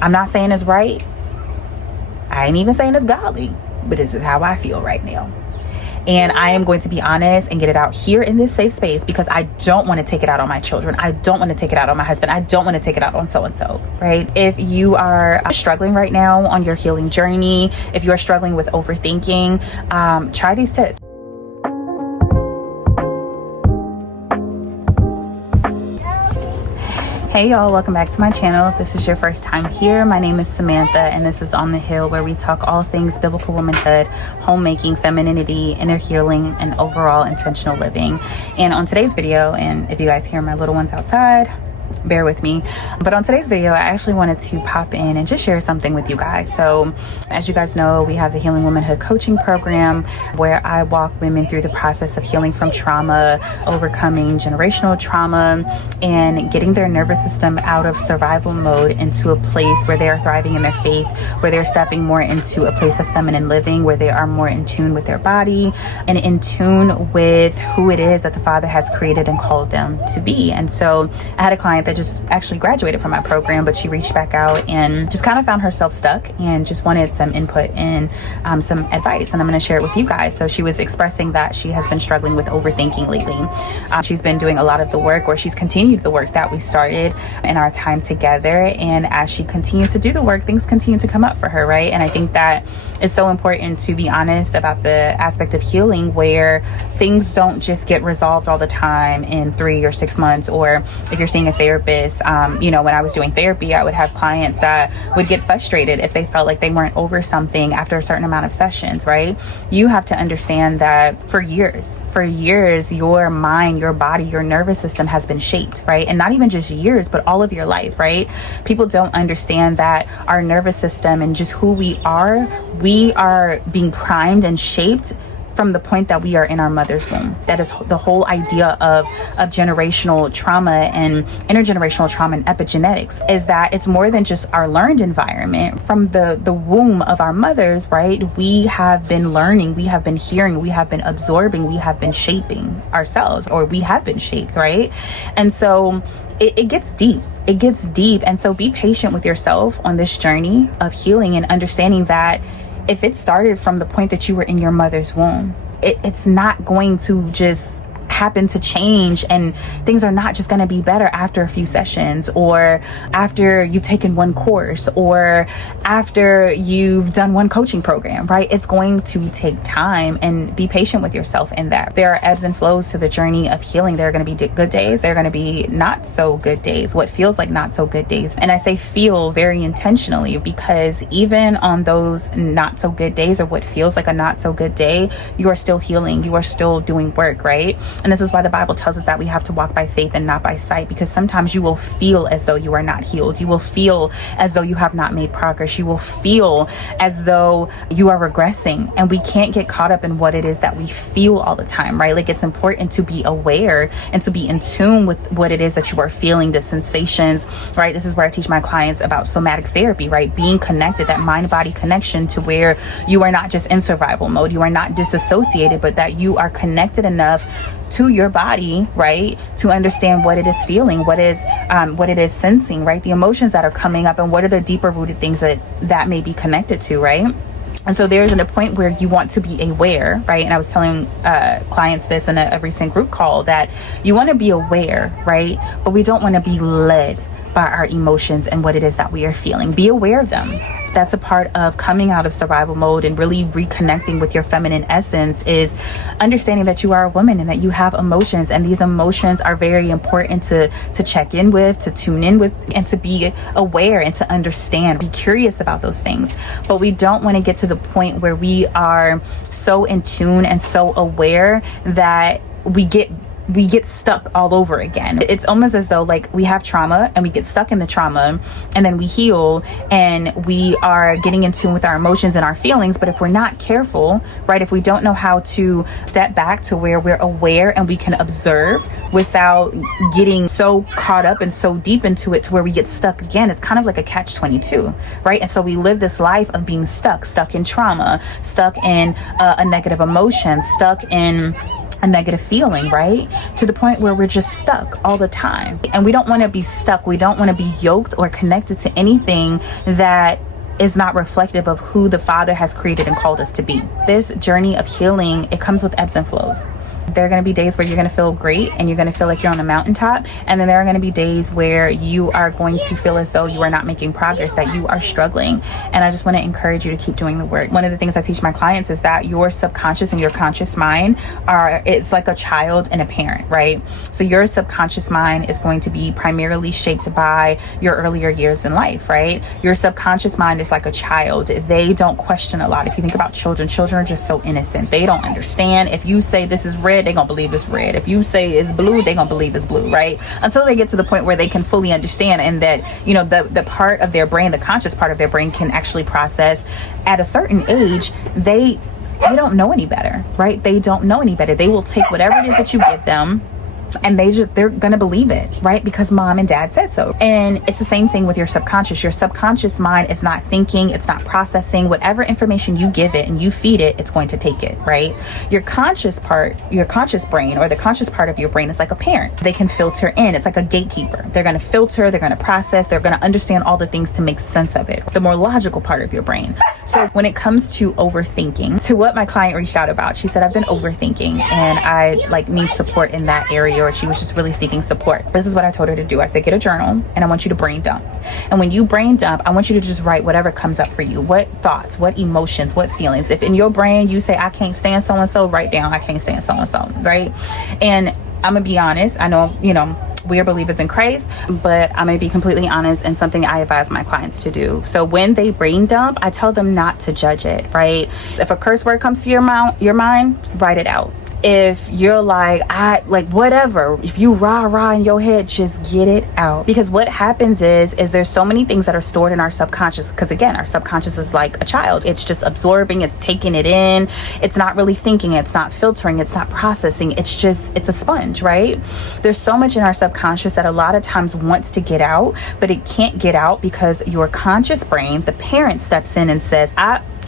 I'm not saying it's right. I ain't even saying it's godly, but this is how I feel right now. And I am going to be honest and get it out here in this safe space, because I don't want to take it out on my children. I don't want to take it out on my husband. I don't want to take it out on so-and-so, right? If you are struggling right now on your healing journey, if you are struggling with overthinking, try these tips. Hey y'all, welcome back to my channel. If this is your first time here, my name is Samantha, and this is On the Hill, where we talk all things biblical womanhood, homemaking, femininity, inner healing, and overall intentional living. And on today's video, and if you guys hear my little ones outside, bear with me, but on today's video I actually wanted to pop in and just share something with you guys. So as you guys know, we have the Healing Womanhood coaching program, where I walk women through the process of healing from trauma, overcoming generational trauma, and getting their nervous system out of survival mode into a place where they are thriving in their faith, where they're stepping more into a place of feminine living, where they are more in tune with their body and in tune with who it is that the Father has created and called them to be. And so I had a client that just actually graduated from my program, but she reached back out and just kind of found herself stuck and just wanted some input and some advice, and I'm going to share it with you guys. So she was expressing that she has been struggling with overthinking lately. She's been doing a lot of the work, or she's continued the work that we started in our time together, and as she continues to do the work, things continue to come up for her, right? And I think that it's so important to be honest about the aspect of healing, where things don't just get resolved all the time in 3 or 6 months, or if you're seeing a therapist. When I was doing therapy, I would have clients that would get frustrated if they felt like they weren't over something after a certain amount of sessions, right? You have to understand that for years, your mind, your body, your nervous system has been shaped, right? And not even just years, but all of your life, right? People don't understand that our nervous system and just who we are being primed and shaped from the point that we are in our mother's womb. That is the whole idea of generational trauma and intergenerational trauma and epigenetics, is that it's more than just our learned environment. From the womb of our mothers, right, we have been learning, we have been hearing, we have been absorbing, we have been shaping ourselves, or we have been shaped, right? And so it gets deep. It gets deep. And so be patient with yourself on this journey of healing and understanding that if it started from the point that you were in your mother's womb, it's not going to just happen to change, and things are not just going to be better after a few sessions, or after you've taken one course, or after you've done one coaching program, right? It's going to take time, and be patient with yourself in that. There are ebbs and flows to the journey of healing. There are going to be good days. There are going to be not so good days, what feels like not so good days. And I say feel very intentionally, because even on those not so good days, or what feels like a not so good day, you are still healing. You are still doing work, right? And this is why the Bible tells us that we have to walk by faith and not by sight, because sometimes you will feel as though you are not healed. You will feel as though you have not made progress. You will feel as though you are regressing, and we can't get caught up in what it is that we feel all the time, right? Like, it's important to be aware and to be in tune with what it is that you are feeling, the sensations, right? This is where I teach my clients about somatic therapy, right? Being connected, that mind-body connection, to where you are not just in survival mode, you are not disassociated, but that you are connected enough to your body, right, to understand what it is feeling, what it is sensing, right, the emotions that are coming up, and what are the deeper rooted things that may be connected to, right? And so there's a point where you want to be aware, right? And I was telling clients this in a recent group call, that you want to be aware, right, but we don't want to be led by our emotions and what it is that we are feeling. Be aware of them. That's a part of coming out of survival mode and really reconnecting with your feminine essence, is understanding that you are a woman and that you have emotions, and these emotions are very important to check in with, to tune in with, and to be aware and to understand, be curious about those things. But we don't want to get to the point where we are so in tune and so aware that we get stuck all over again. It's almost as though, like, we have trauma and we get stuck in the trauma, and then we heal and we are getting in tune with our emotions and our feelings. But if we're not careful, right, if we don't know how to step back to where we're aware and we can observe without getting so caught up and so deep into it to where we get stuck again, it's kind of like a catch-22, right? And so we live this life of being stuck in trauma, stuck in a negative emotion, stuck in a negative feeling, right? To the point where we're just stuck all the time. And we don't want to be stuck. We don't want to be yoked or connected to anything that is not reflective of who the Father has created and called us to be. This journey of healing, it comes with ebbs and flows. There are going to be days where you're going to feel great and you're going to feel like you're on a mountaintop. And then there are going to be days where you are going to feel as though you are not making progress, that you are struggling. And I just want to encourage you to keep doing the work. One of the things I teach my clients is that your subconscious and your conscious mind it's like a child and a parent, right? So your subconscious mind is going to be primarily shaped by your earlier years in life, right? Your subconscious mind is like a child. They don't question a lot. If you think about children are just so innocent. They don't understand. If you say this is red, they're gonna believe it's red. If you say it's blue, they're gonna believe it's blue, right? Until they get to the point where they can fully understand, and that, you know, the part of their brain, the conscious part of their brain, can actually process. At a certain age, they don't know any better, right? They don't know any better. They will take whatever it is that you give them, and they're gonna believe it, right? Because mom and dad said so. And it's the same thing with your subconscious. Your subconscious mind is not thinking, it's not processing. Whatever information you give it and you feed it, it's going to take it, right? Your conscious part, your conscious brain, or the conscious part of your brain, is like a parent. They can filter in. It's like a gatekeeper. They're gonna filter, they're gonna process, they're gonna understand all the things to make sense of it. The more logical part of your brain. So when it comes to overthinking, to what my client reached out about, she said, I've been overthinking and I need support in that area, or she was just really seeking support. This is what I told her to do. I said, get a journal and I want you to brain dump. And when you brain dump, I want you to just write whatever comes up for you. What thoughts, what emotions, what feelings. If in your brain you say, I can't stand so-and-so, write down, I can't stand so-and-so, right? And I'm gonna be honest. I know, we are believers in Christ, but I'm gonna be completely honest, and something I advise my clients to do. So when they brain dump, I tell them not to judge it, right? If a curse word comes to your mind, write it out. If you're whatever, if you rah in your head, just get it out. Because what happens is there's so many things that are stored in our subconscious. Because again, our subconscious is like a child. It's just absorbing, it's taking it in. It's not really thinking, it's not filtering, it's not processing. It's a sponge, right? There's so much in our subconscious that a lot of times wants to get out, but it can't get out because your conscious brain, the parent, steps in and says,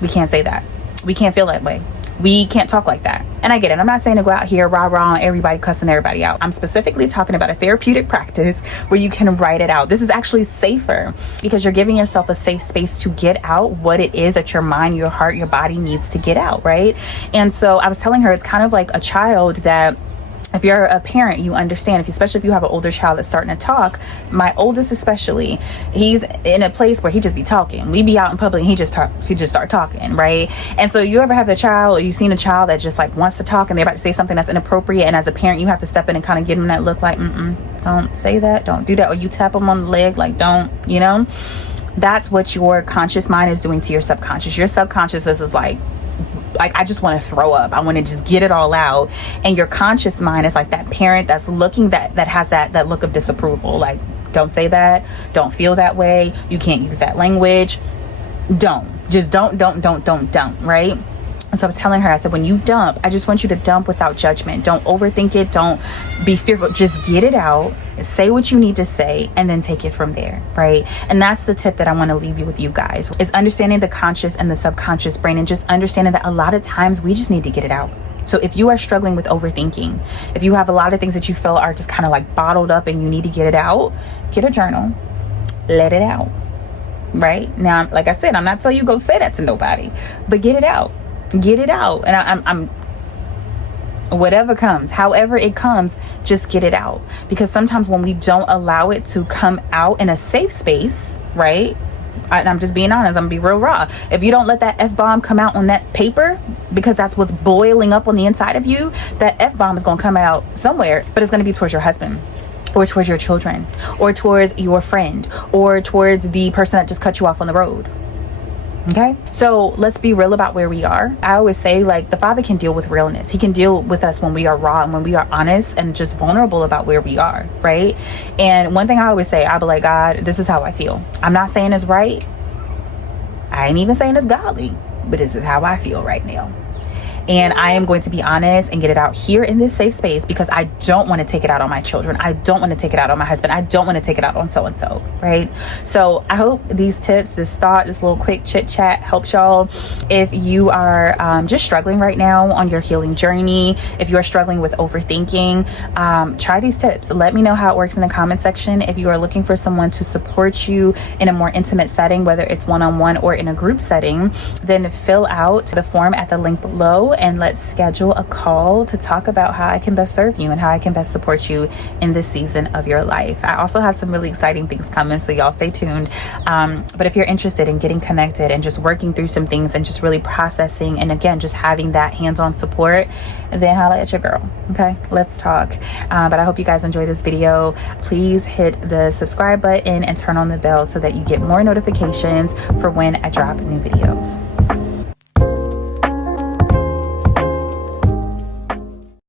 we can't say that. We can't feel that way. We can't talk like that. And I get it. I'm not saying to go out here rah on everybody, cussing everybody out. I'm specifically talking about a therapeutic practice where you can write it out. This is actually safer because you're giving yourself a safe space to get out what it is that your mind, your heart, your body needs to get out, right? And so I was telling her, it's kind of like a child that, if you're a parent, you understand, especially if you have an older child that's starting to talk. My oldest especially, he's in a place where he just be talking. We be out in public and he just start talking, right? And so you ever have a child, or you've seen a child that just wants to talk and they're about to say something that's inappropriate, and as a parent you have to step in and kind of give them that look like, don't say that, don't do that, or you tap them on the leg like, don't, that's what your conscious mind is doing to your subconscious. Your subconscious is like I just want to throw up. I want to just get it all out. And your conscious mind is like that parent that's looking, that has that look of disapproval. Like, don't say that. Don't feel that way. You can't use that language. Don't. Just don't, right? And so I was telling her, I said, when you dump, I just want you to dump without judgment. Don't overthink it. Don't be fearful. Just get it out. Say what you need to say, and then take it from there, right? And that's the tip that I want to leave you with, you guys, is understanding the conscious and the subconscious brain, and just understanding that a lot of times we just need to get it out. So if you are struggling with overthinking, if you have a lot of things that you feel are just kind of bottled up and you need to get it out, get a journal, let it out, right? Now, like I said, I'm not telling you go say that to nobody, but get it out. Get it out. And I'm whatever comes, however it comes, just get it out. Because sometimes when we don't allow it to come out in a safe space, right? And I'm just being honest, I'm gonna be real raw. If you don't let that F-bomb come out on that paper, because that's what's boiling up on the inside of you, that F-bomb is gonna come out somewhere, but it's gonna be towards your husband, or towards your children, or towards your friend, or towards the person that just cut you off on the road. Okay, so let's be real about where we are. I always say, the Father can deal with realness. He can deal with us when we are raw and when we are honest and just vulnerable about where we are, right? And one thing I always say, I be like, God, this is how I feel. I'm not saying it's right. I ain't even saying it's godly, but this is how I feel right now. And I am going to be honest and get it out here in this safe space because I don't want to take it out on my children. I don't want to take it out on my husband. I don't want to take it out on so-and-so, right? So I hope these tips, this thought, this little quick chit chat helps y'all. If you are just struggling right now on your healing journey, if you are struggling with overthinking, try these tips. Let me know how it works in the comment section. If you are looking for someone to support you in a more intimate setting, whether it's one-on-one or in a group setting, then fill out the form at the link below and let's schedule a call to talk about how I can best serve you and how I can best support you in this season of your life. I also have some really exciting things coming, so y'all stay tuned. But if you're interested in getting connected and just working through some things and just really processing, and again, just having that hands-on support, then holla at your girl. Okay, let's talk. But I hope you guys enjoy this video. Please hit the subscribe button and turn on the bell so that you get more notifications for when I drop new videos.